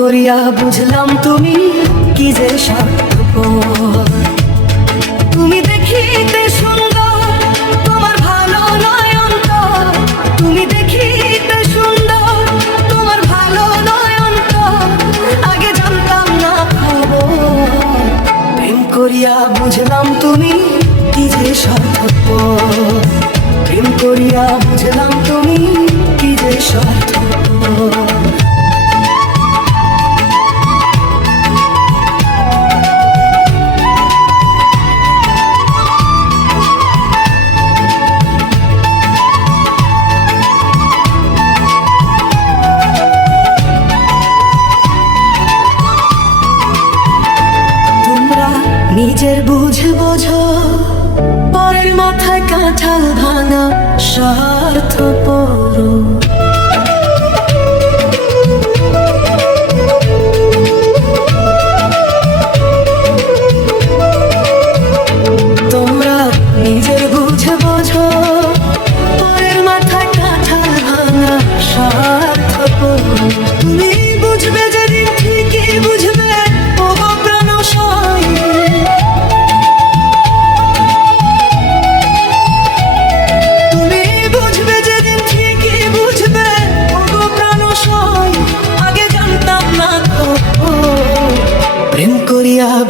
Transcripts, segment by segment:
করিয়া বুঝলাম তুমি কি যে স্বার্থপর। তুমি দেখিতে সুন্দর, তোমার ভালো নয় অন্তর। তুমি দেখিতে সুন্দর, তোমার ভালো নয় আগে জানতাম না খবর। প্রেম করিয়া বুঝলাম তুমি কি যে স্বার্থপর। প্রেম করিয়া বুঝলাম তুমি কি যে স্বার্থপর। নিজের বুঝে বোঝো পরের মাথায় কাঁঠাল ভাঙা স্বার্থ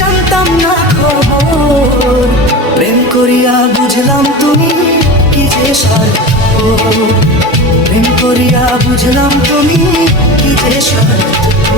জানতাম না খবর। প্রেম করিয়া বুঝলাম তুমি কি যে স্বার্থ প্রেম করিয়া বুঝলাম তুমি কি যে সত্য